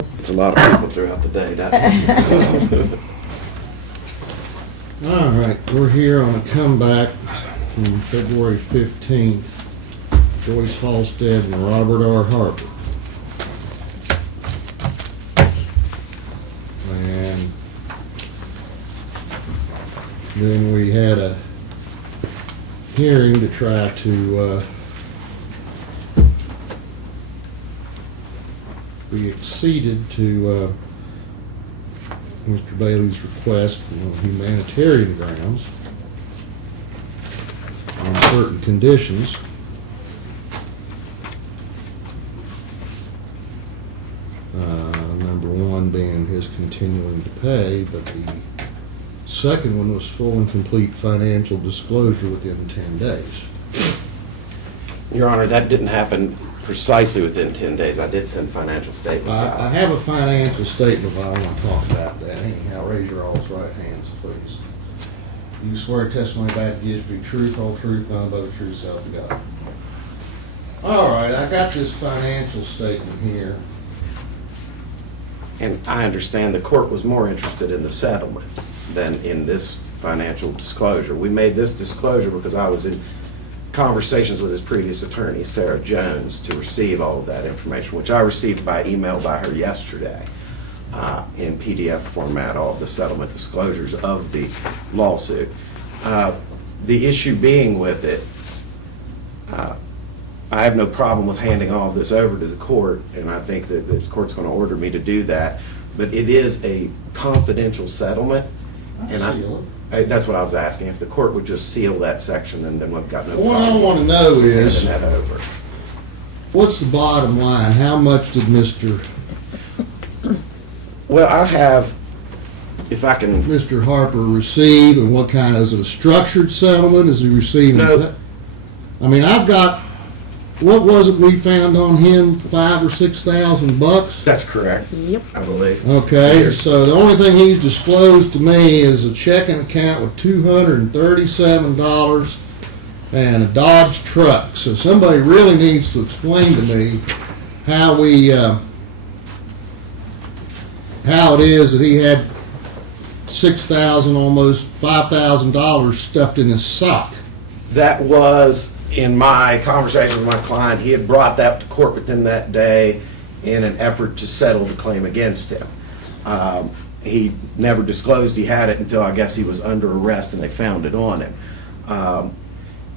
It's a lot of people throughout the day, doesn't it? All right, we're here on a comeback from February 15th. Joyce Halstead and Robert R. Harper. And then we had a hearing to try to we acceded to Mr. Bailey's request on humanitarian grounds on certain conditions. Number one being his continuing to pay, but the second one was full and complete financial disclosure within 10 days. Your Honor, that didn't happen precisely within 10 days. I did send financial statements I out. have a financial statement, but I want to talk about that. Anyhow, raise your all's right hands, please. You swear testimony about gives be truth, whole truth, none but the truth, self to God. All right, I got this financial statement here. And I understand the court was more interested in the settlement than in this financial disclosure. We made this disclosure because I was in conversations with his previous attorney, Sarah Jones, to receive all of that information, which I received by email by her yesterday in PDF format, all of the settlement disclosures of the lawsuit. The issue being with it, I have no problem with handing all of this over to the court, and I think that the court's going to order me to do that. But it is a confidential settlement, and that's what I was asking. If the court would just seal that section, then we've got no problem. What I want to know is, handing that over. what's the bottom line? How much did Mr. Well, I have, if I can. Mr. Harper receive, and what kind? Is it a structured settlement? Is he receiving? No. I mean, I've got. What was it we found on him? $5,000 or $6,000? That's correct. Yep. I believe. Okay, so the only thing he's disclosed to me is a checking account with $237 and a Dodge truck. So somebody really needs to explain to me how how it is that he had $6,000, almost $5,000 stuffed in his sock. That was, in my conversation with my client, he had brought that to court within that day in an effort to settle the claim against him. He never disclosed he had it until I guess he was under arrest and they found it on him.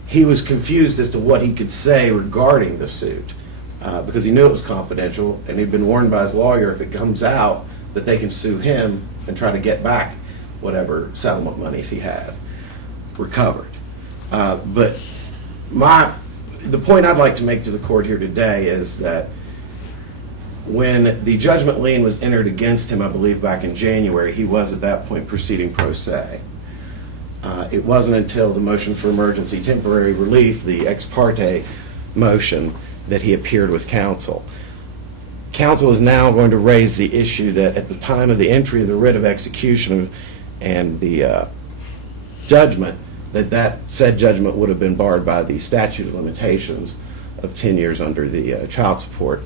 He was confused as to what he could say regarding the suit because he knew it was confidential, and he'd been warned by his lawyer if it comes out that they can sue him and try to get back whatever settlement monies he had recovered. But the point I'd like to make to the court here today is that when the judgment lien was entered against him, I believe back in January, he was at that point proceeding pro se. It wasn't until the motion for emergency temporary relief, the ex parte motion, that he appeared with counsel. Counsel is now going to raise the issue that at the time of the entry of the writ of execution and the judgment, that said judgment would have been barred by the statute of limitations of 10 years under the child support,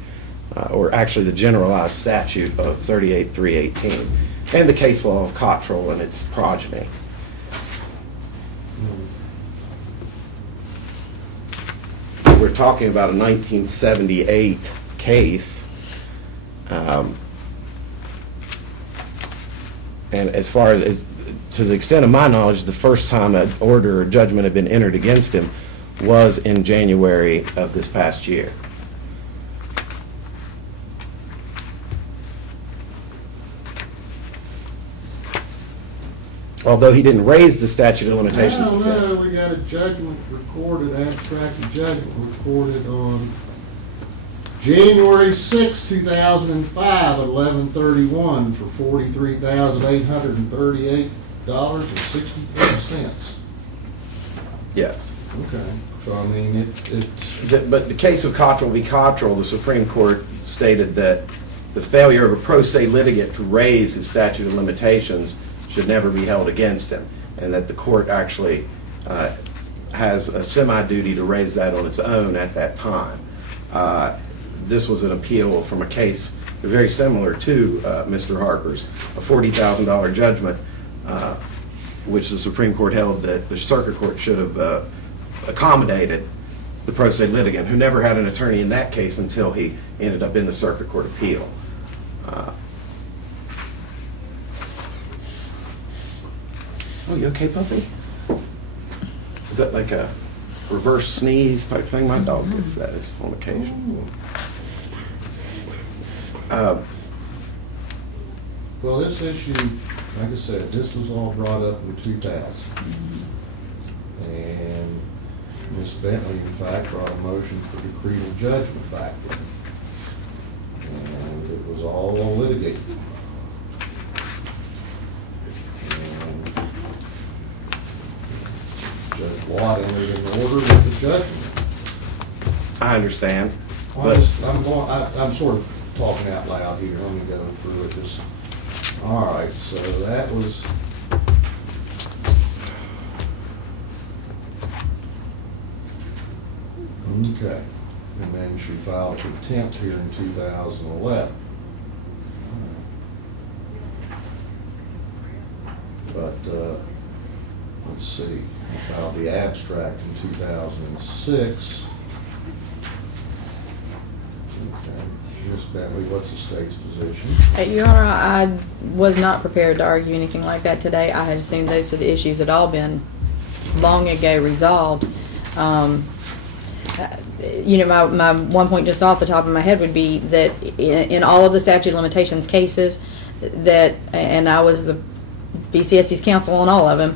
or actually the generalized statute of 38-318, and the case law of Cottrell and its progeny. We're talking about a 1978 case, and as far as to the extent of my knowledge, the first time an order or judgment had been entered against him was in January of this past year. Although he didn't raise the statute of limitations. I don't know. We got a judgment recorded, abstracted judgment recorded on January 6, 2005 at 11:31 for $43,838.63. Yes. Okay. So, I mean, But the case of Cottrell v. Cottrell, the Supreme Court stated that the failure of a pro se litigant to raise his statute of limitations should never be held against him, and that the court actually has a semi-duty to raise that on its own at that time. This was an appeal from a case. They're very similar to Mr. Harper's, a $40,000 judgment, which the Supreme Court held that the circuit court should have accommodated the pro se litigant, who never had an attorney in that case until he ended up in the circuit court appeal. Oh, you okay, puppy? Is that like a reverse sneeze type thing? My dog gets that on occasion. Well, this issue, like I said, this was all brought up in 2000. And Ms. Bentley, in fact, brought a motion for decree of judgment back then. And it was all litigated. And Judge Watt entered an order with the judgment. I understand, I'm but just- I'm sort of talking out loud here, let me go through it, just, all right, so that was, okay, and then she filed contempt here in 2011. But, let's see, I filed the abstract in 2006. Okay, Ms. Bentley, what's the state's position? Your Honor, I was not prepared to argue anything like that today. I had assumed those are the issues had all been long ago resolved. You know, my one point just off the top of my head would be that in all of the statute of limitations cases that, and I was the BCSC's counsel on all of them,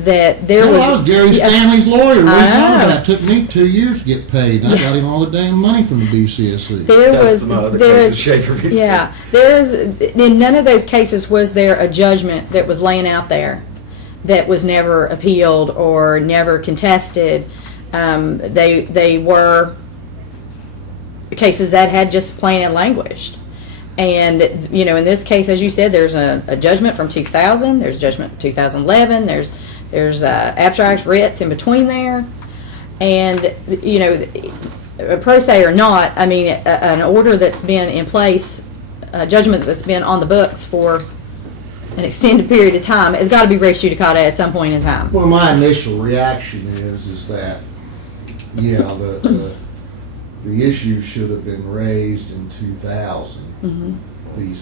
that there was... I was Gary Stanley's lawyer. What are you talking I know. about? It took me 2 years to get paid. I got him all the damn money from the BCSC. that's some other cases, Schaefer v. Yeah, in none of those cases was there a judgment that was laying out there that was never appealed or never contested. They were cases that had just plain and languished. And, you know, in this case, as you said, there's a judgment from 2000, there's judgment from 2011, there's abstract writs in between there. And, you know, pro se or not, I mean, an order that's been in place, a judgment that's been on the books for an extended period of time has got to be res judicata at some point in time. Well, my initial reaction is that, yeah, the issue should have been raised in 2000. Mm-hmm. The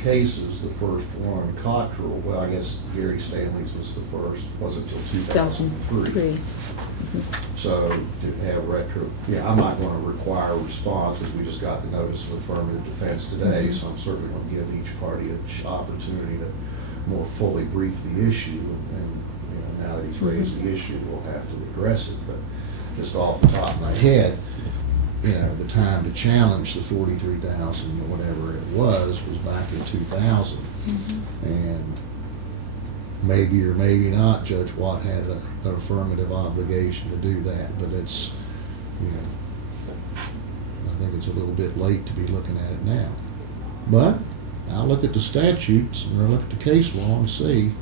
cases, the first one, Cottrell, well, I guess Gary Stanley's was the first, wasn't until 2003. 2003. So to have retro, yeah, I'm not going to require a response because we just got the notice of affirmative defense today, so I'm certainly going to give each party an opportunity to more fully brief the issue. And you know, now that he's raised the issue, we'll have to address it. But just off the top of my head, you know, the time to challenge the 43,000 or whatever it was back in 2000. And maybe or maybe not, Judge Watt had an affirmative obligation to do that, but it's, you know, I think it's a little bit late to be looking at it now. But I'll look at the statutes and I'll look at the case law and see.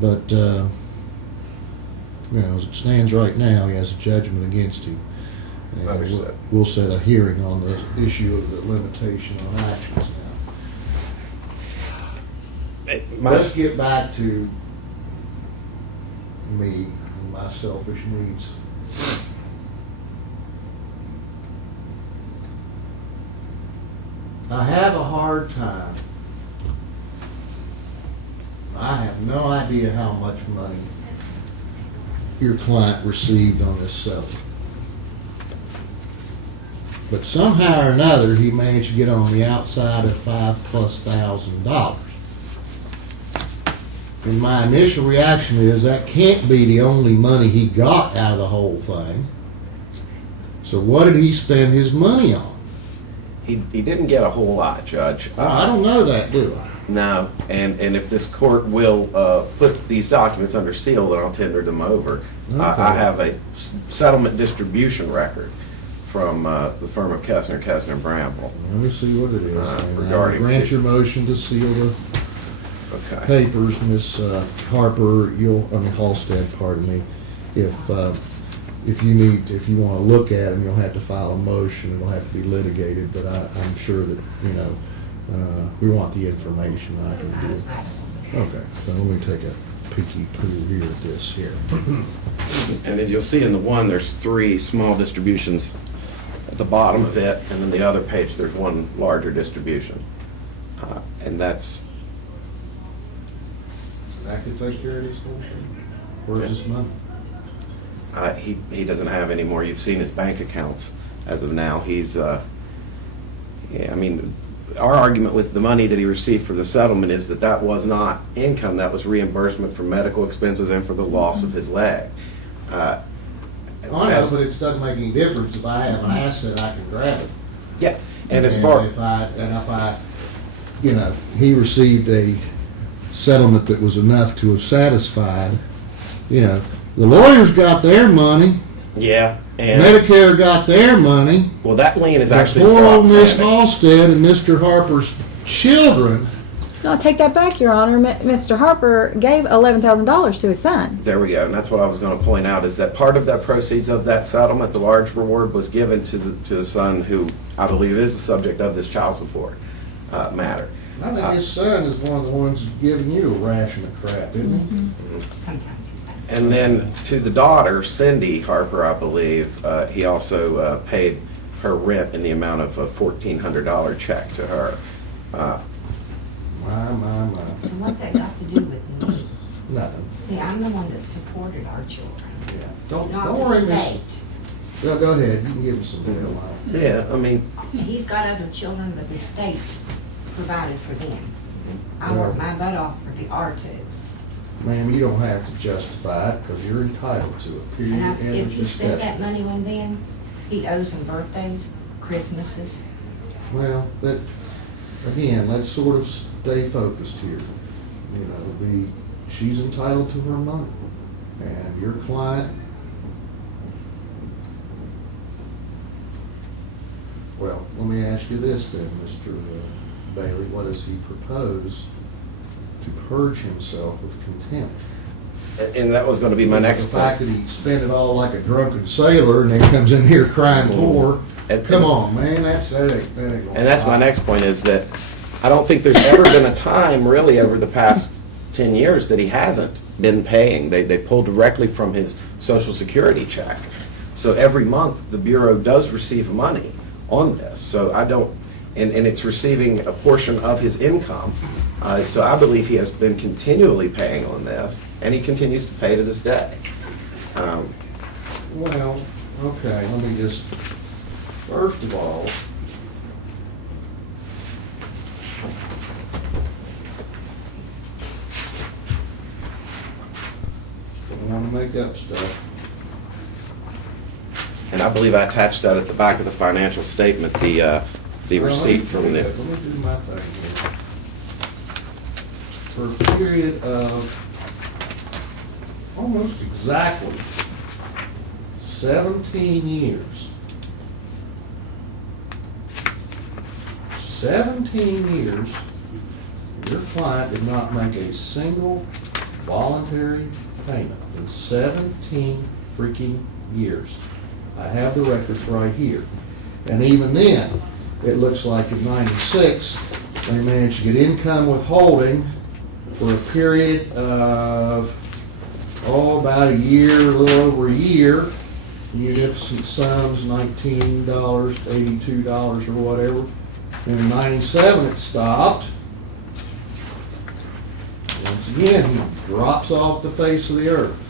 But, you know, as it stands right now, he has a judgment against him. And we'll set a hearing on the issue of the limitation on actions now. Let's get back to me and my selfish needs. I have a hard time. I have no idea how much money your client received on this settlement. But somehow or another, he managed to get on the outside of $5,000+. And my initial reaction is that can't be the only money he got out of the whole thing. So what did he spend his money on? He didn't get a whole lot, Judge. I don't know that, do I? No, and if this court will put these documents under seal, then I'll tender them over. Okay. I have a settlement distribution record from the firm of Kessner Bramble. Let me see what it is. Regarding grant your motion to seal the Okay. papers, Miss Halstead, pardon me. If if you wanna look at them, you'll have to file a motion, it'll have to be litigated, but I'm sure that, we want the information, I can do it. Okay, so let me take a peeky poo here at this here. And as you'll see in the one, there's 3 small distributions at the bottom of it, and then the other page, there's one larger distribution. And that's, That could take care of this whole thing. Where's this money? he doesn't have any more. You've seen his bank accounts as of now. He's, our argument with the money that he received for the settlement is that that was not income, that was reimbursement for medical expenses and for the loss of his leg. I know, but it doesn't make any difference. If I have an asset, I can grab it. Yeah, and as far, If he received a settlement that was enough to have satisfied, the lawyers got their money, yeah, and, Medicare got their money. well, that lien is But actually poor still old Miss outstanding. Halstead and Mr. Harper's children. No, I take that back, Your Honor. Mr. Harper gave $11,000 to his son. There we go, and that's what I was going to point out, is that part of that proceeds of that settlement, the large reward, was given to the son who I believe is the subject of this child support matter. I think his son is one of the ones that's giving you a ration of crap, isn't he? Sometimes he does. And then to the daughter, Cindy Harper, I believe, he also paid her rent in the amount of a $1,400 check to her. My. So what's that got to do with me? Nothing. See, I'm the one that supported our children, Yeah. Don't not the worry, Miss. state. Well, go ahead. You can give him some bill. Yeah, I mean, He's got other children, but the state provided for them. I worked my butt off for the R2. Ma'am, you don't have to justify it because you're entitled to it. Period. And End if of he spent that discussion. money on them, he owes them birthdays, Christmases. Well, that, again, let's sort of stay focused here. She's entitled to her money. And your client, well, let me ask you this then, Mr. Bailey. What does he propose to purge himself with contempt? and that was going to be my next The fact point. that he spent it all like a drunken sailor and then comes in here crying poor. And- Come on, man, that ain't gonna And that's my fly. next point, is that I don't think there's ever been a time really over the past 10 years that he hasn't been paying. They pull directly from his Social Security check. So every month, the Bureau does receive money on this. So I don't, and it's receiving a portion of his income. So I believe he has been continually paying on this, and he continues to pay to this day. Well, okay, let me just, first of all, don't want to make up stuff. And I believe I attached that at the back of the financial statement, the Well, receipt from the. Let me do my thing here. For a period of almost exactly 17 years. 17 years, your client did not make a single voluntary payment in 17 freaking years. I have the records right here. And even then, it looks like in '96, they managed to get income withholding for a period of, about a year, a little over a year. Munificent sums, $19, $82 or whatever. And in '97, it stopped. Once again, he drops off the face of the earth.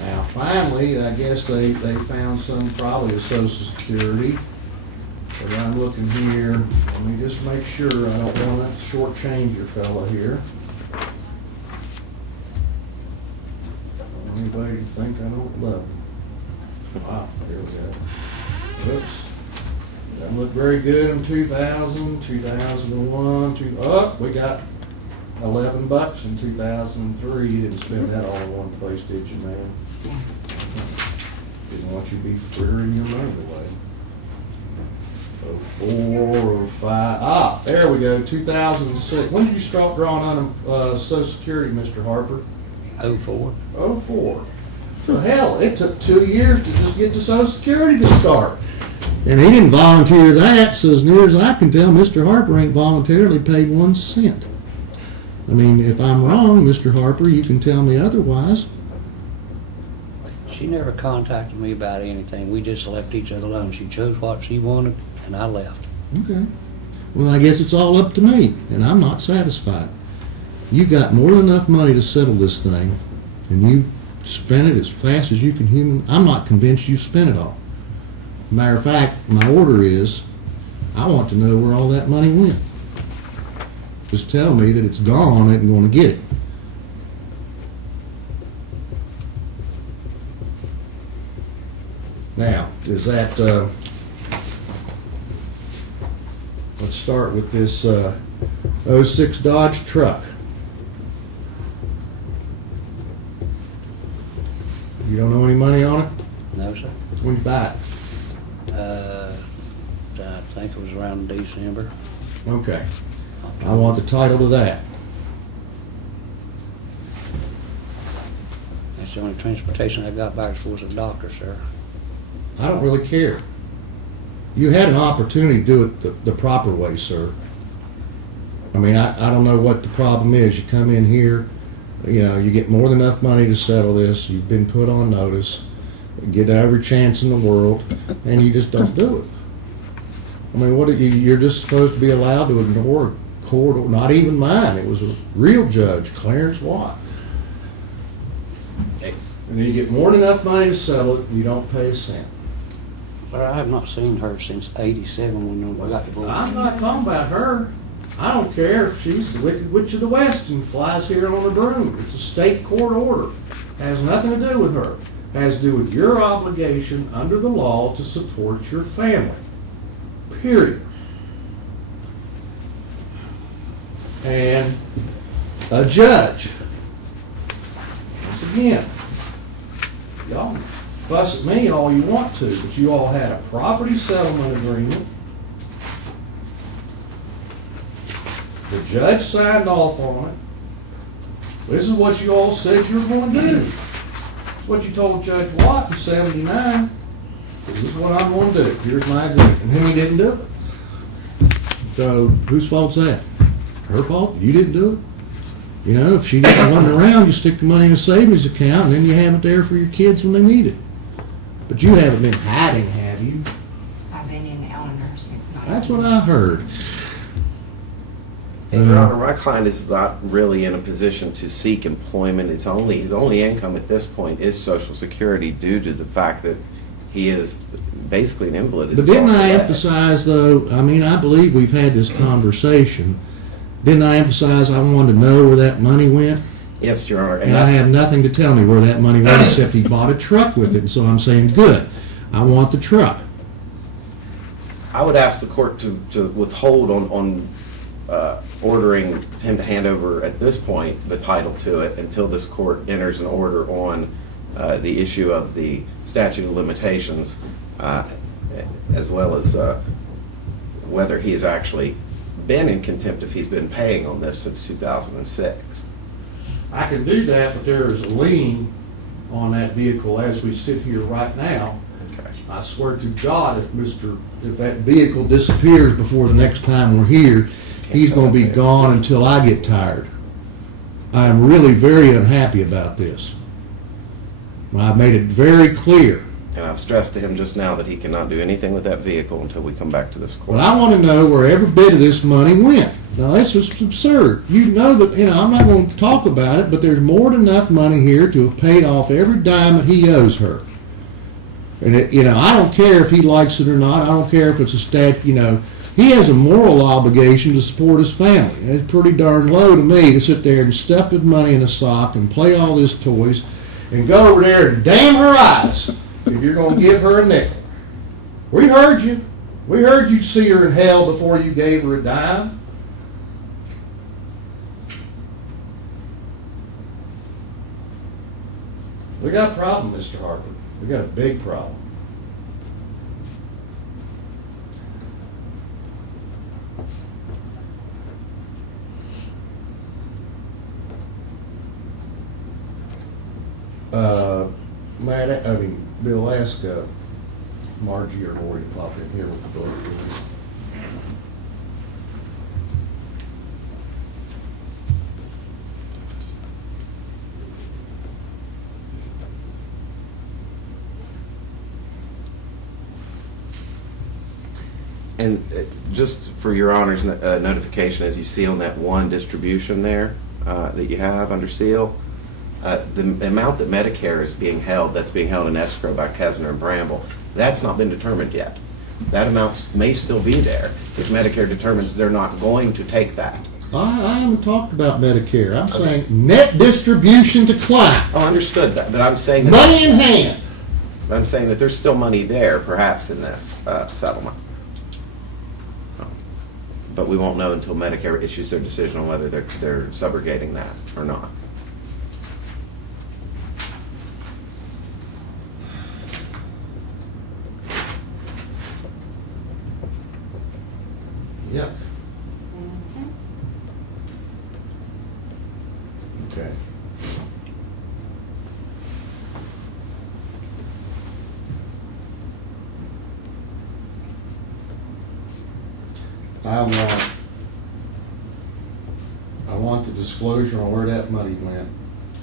Now, finally, I guess they found some, probably a Social Security. But I'm looking here, let me just make sure, I don't want to shortchange your fella here. Anybody think I don't love him? Wow, here we go. Oops. Doesn't look very good in 2000, 2001, we got $11 in 2003. You didn't spend that all in one place, did you, man? Didn't want you to be frittering your money away. 04, 05, there we go, 2006. When did you start drawing on Social Security, Mr. Harper? 04. 04. So hell, it took 2 years to just get the Social Security to start. And he didn't volunteer that, so as near as I can tell, Mr. Harper ain't voluntarily paid 1 cent. I mean, if I'm wrong, Mr. Harper, you can tell me otherwise. She never contacted me about anything. We just left each other alone. She chose what she wanted, and I left. Okay. Well, I guess it's all up to me, and I'm not satisfied. You got more than enough money to settle this thing, and you spent it as fast as you can I'm not convinced you spent it all. Matter of fact, my order is, I want to know where all that money went. Just tell me that it's gone, I ain't going to get it. Now, is that, let's start with this '06 Dodge truck. You don't know any money on it? No, sir. When'd you buy it? I think it was around December. Okay. I want the title to that. That's the only transportation I got back was a doctor, sir. I don't really care. You had an opportunity to do it the proper way, sir. I mean, I don't know what the problem is. You come in here, you know, you get more than enough money to settle this. You've been put on notice. Get every chance in the world, and you just don't do it. I mean, you're just supposed to be allowed to ignore a court, or not even mine. It was a real judge, Clarence Watt. Hey. And you get more than enough money to settle it, and you don't pay a cent. Sir, I have not seen her since '87 when we got divorced. I'm not talking about her. I don't care if she's the Wicked Witch of the West and flies here on a broom. It's a state court order. Has nothing to do with her. Has to do with your obligation under the law to support your family. Period. And a judge, once again, y'all fuss at me all you want to, but you all had a property settlement agreement. The judge signed off on it. This is what you all said you were going to do. It's what you told Judge Watt in '79. This is what I'm going to do. Here's my agreement. And then he didn't do it. So whose fault's that? Her fault? You didn't do it? You know, if she didn't run around, you stick the money in a savings account, and then you have it there for your kids when they need it. But you haven't been hiding, have you? I've been in Eleanor since 19. That's what I heard. And Your Honor, my client is not really in a position to seek employment. His only income at this point is Social Security due to the fact that he is basically an invalid. But didn't I emphasize, though, I mean, I believe we've had this conversation. Didn't I emphasize I wanted to know where that money went? Yes, Your Honor. And I have nothing to tell me where that money went except he bought a truck with it. And so I'm saying, good, I want the truck. I would ask the court to withhold on ordering him to hand over, at this point, the title to it until this court enters an order on the issue of the statute of limitations, as well as whether he has actually been in contempt if he's been paying on this since 2006. I can do that, but there is a lien on that vehicle as we sit here right now. Okay. I swear to God, if that vehicle disappears before the next time we're here, he's going to be gone until I get tired. I am really very unhappy about this. I've made it very clear. And I've stressed to him just now that he cannot do anything with that vehicle until we come back to this court. But I want to know where every bit of this money went. Now, that's just absurd. You know that, I'm not going to talk about it, but there's more than enough money here to have paid off every dime that he owes her. And, I don't care if he likes it or not. I don't care if it's a he has a moral obligation to support his family. It's pretty darn low to me to sit there and stuff his money in a sock and play all his toys and go over there and damn her eyes if you're going to give her a nickel. We heard you. We heard you'd see her in hell before you gave her a dime. We got a problem, Mr. Harper. We got a big problem. Matt, Bill, ask Margie or Lori to pop in here with the book, please. And just for your honor's notification, as you see on that one distribution there that you have under seal, the amount that Medicare is being held, that's being held in escrow by Kesner and Bramble, that's not been determined yet. That amount may still be there if Medicare determines they're not going to take that. I haven't talked about Medicare. I'm saying net distribution to client. Oh, understood that, but I'm saying that, Money in hand. I'm saying that there's still money there, perhaps, in this settlement. But we won't know until Medicare issues their decision on whether they're subrogating that or not. Yep. Okay. I want the disclosure on where that money went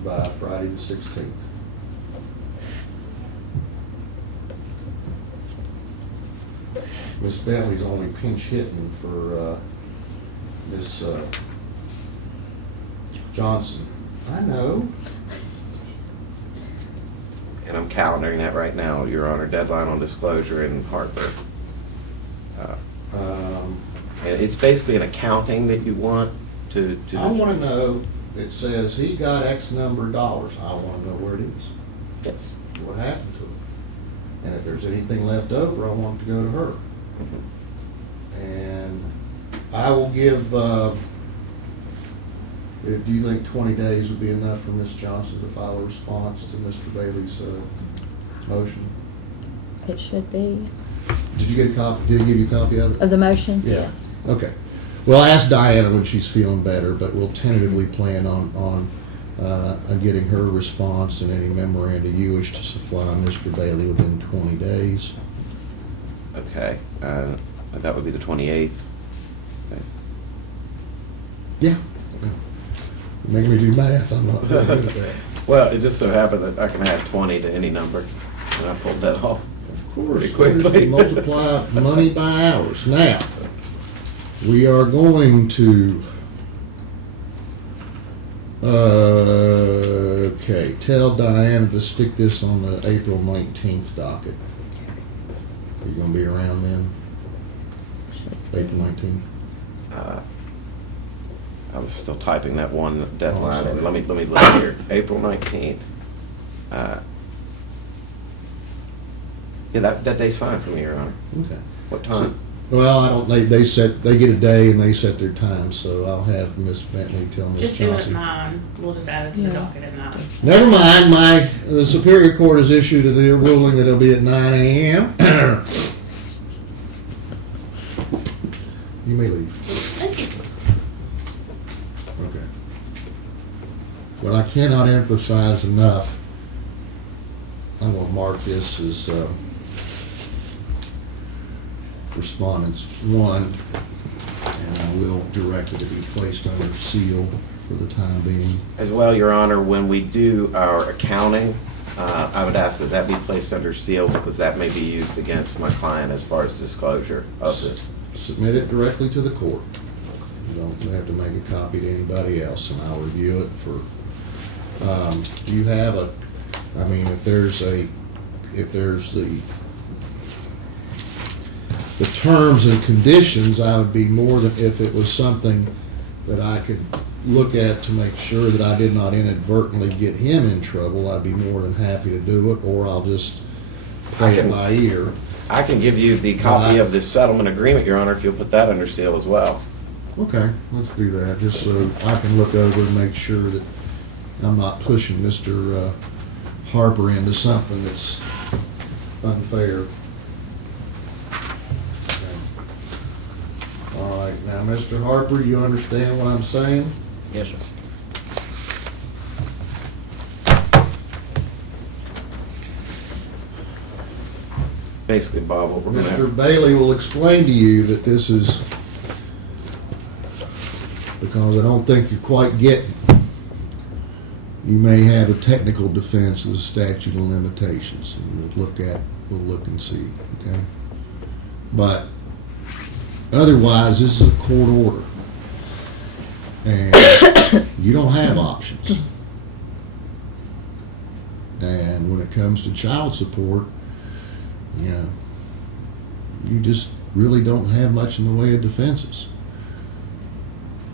by Friday the 16th. Miss Bentley's only pinch hitting for Miss Johnson. I know. And I'm calendaring that right now, Your Honor, deadline on disclosure in Hartford. And it's basically an accounting that you want to I want to know, it says he got X number of dollars. I want to know where it is. Yes. What happened to it? And if there's anything left over, I want it to go to her. And I will give, do you think 20 days would be enough for Ms. Johnson to file a response to Mr. Bailey's motion? It should be. Did you get a copy? Did he give you a copy of it? Of the motion? Yeah. Yes. Okay. Well, ask Diana when she's feeling better, but we'll tentatively plan on getting her response and any memoranda you wish to supply Mr. Bailey within 20 days. Okay. That would be the 28th. Okay. Yeah. You're making me do math. I'm not very good at that. Well, it just so happened that I can add 20 to any number, and I pulled that off. Of course, Pretty quickly. we multiply money by hours. Now, we are going to, okay, tell Diana to stick this on the April 19th docket. Are you going to be around then? April 19th? I was still typing that one deadline. sorry. Let me look here. April 19th. Yeah, that day's fine for me, Your Honor. Okay. What time? Well, I don't, they get a day and they set their time, so I'll have Miss Bentley tell Miss Just do it Johnson. at 9. We'll just add it to the Yeah. docket at 9. Never mind, the Superior Court has issued a ruling that it'll be at 9 a.m. You may leave. Thank you. Okay. But I cannot emphasize enough, I'm going to mark this as respondents 1, and I will direct it to be placed under seal for the time being. As well, Your Honor, when we do our accounting, I would ask that that be placed under seal because that may be used against my client as far as disclosure of this. Submit it directly to the court. You don't have to make a copy to anybody else, and I'll review it for, you have a, I mean, if there's the terms and conditions, I would be more than, if it was something that I could look at to make sure that I did not inadvertently get him in trouble, I'd be more than happy to do it, or I'll just play it by ear. I can give you the copy of this settlement agreement, Your Honor, if you'll put that under seal as well. Okay, let's do that, just so I can look over and make sure that I'm not pushing Mr. Harper into something that's unfair. Okay. All right, now, Mr. Harper, you understand what I'm saying? Yes, sir. basically, Bob, what we're gonna Mr. have. Bailey will explain to you that this is, because I don't think you're quite getting, you may have a technical defense of the statute of limitations, and we'll look and see, okay? But otherwise, this is a court order. And you don't have options. And when it comes to child support, you know, you just really don't have much in the way of defenses.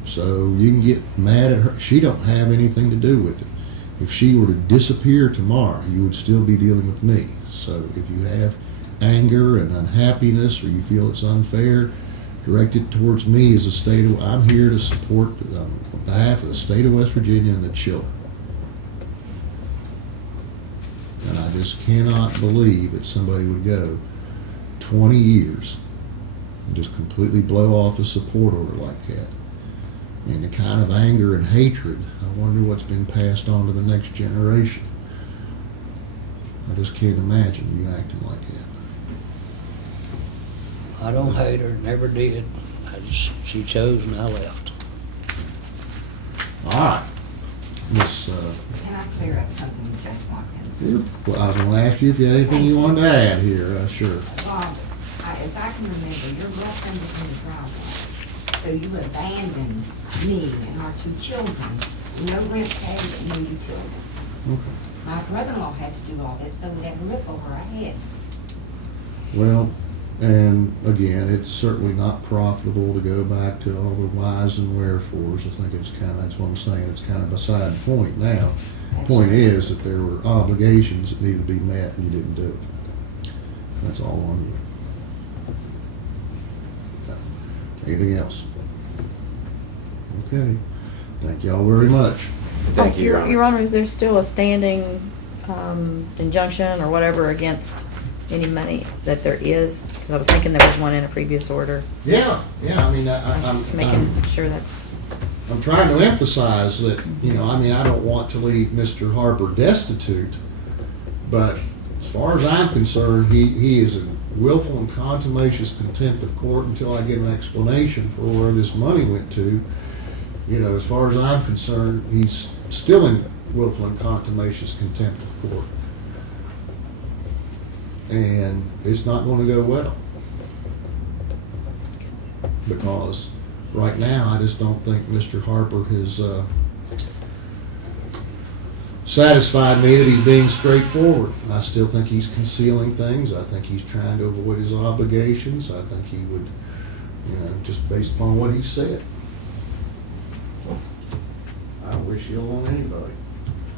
So you can get mad at her. She don't have anything to do with it. If she were to disappear tomorrow, you would still be dealing with me. So if you have anger and unhappiness, or you feel it's unfair, direct it towards me as a state of, I'm here to support on behalf of the state of West Virginia and the children. And I just cannot believe that somebody would go 20 years and just completely blow off a support order like that. I mean, the kind of anger and hatred, I wonder what's been passed on to the next generation. I just can't imagine you acting like that. I don't hate her, never did. She chose and I left. All right. Miss, Can I clear up something with Judge Watkins? well, I was going to ask you if you had anything you wanted to add here. Sure. Bob, as I can remember, your girlfriend was in the driveway, so you abandoned me and our two children, no rent paid, no utilities. Okay. My brother-in-law had to do all that, so we had a roof over our heads. Well, and again, it's certainly not profitable to go back to all the whys and wherefores. I think it's kind of, that's what I'm saying, it's kind of beside the point now. That's Point right. is that there were obligations that needed to be met and you didn't do it. That's all on you. Anything else? Okay. Thank y'all very much. Thank you, Your Honor. Your Honor, is there still a standing injunction or whatever against any money that there is? Because I was thinking there was one in a previous order. Yeah, I mean, I'm just making sure that's, I'm trying to emphasize that, you know, I mean, I don't want to leave Mr. Harper destitute, but as far as I'm concerned, he is in willful and contumacious contempt of court until I get an explanation for where this money went to. You know, as far as I'm concerned, he's still in willful and contumacious contempt of court. And it's not going to go well. Because right now, I just don't think Mr. Harper has satisfied me that he's being straightforward. I still think he's concealing things. I think he's trying to avoid his obligations. I think he would, you know, just based upon what he said. I don't wish ill on anybody,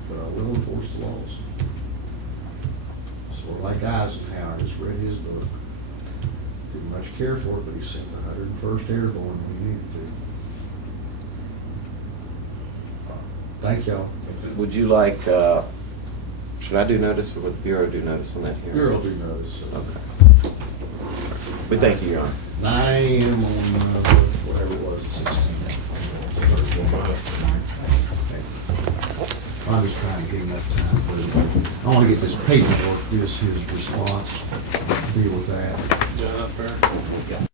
but I will enforce the laws. Sort of like Eisenhower, I just read his book. Didn't much care for it, but he sent the 101st Airborne when he needed to. Thank y'all. Would you like, should I do notice or would the Bureau do notice on that hearing? Bureau do notice. Okay. We thank you, Your Honor. 9 a.m. on whatever it was, 16th. I'm just trying to give enough time for I want to get this paperwork, his response, deal with that. Yeah, that's fair.